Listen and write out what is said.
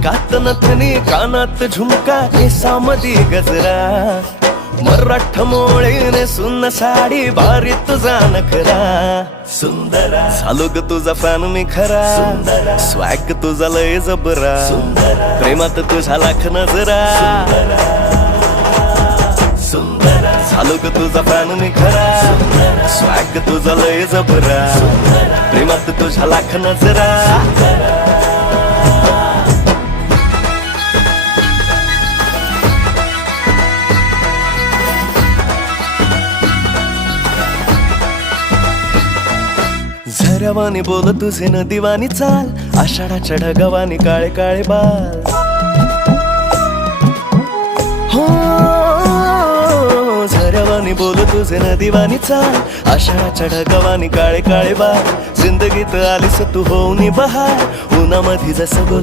नाकात नथनी कानात झुमका केसामधी गजरा मराठ मोळीने सुन्न साडी भारी तुझा नखरा सुंदरा झालो ग तुझा फॅन मी खरा स्वॅग तुझा लय जबरा प्रेमात तुझा लाख नजरा झालो ग तुझा फॅन मी खरा स्वॅग तुझा लय जबरा प्रेमात तुझा लाख नजरा झऱ्यावानी बोल तुझे नदीवानी चाल आषाढाच्या ढगावानी काळे काळे बाल हो झऱ्यावानी बोल तुझे नदीवानी चाल आषाढाच्या ढगावानी काळे काळे बाल जिंदगीत आलीस तू होऊन बहार उन्हामध्ये जसं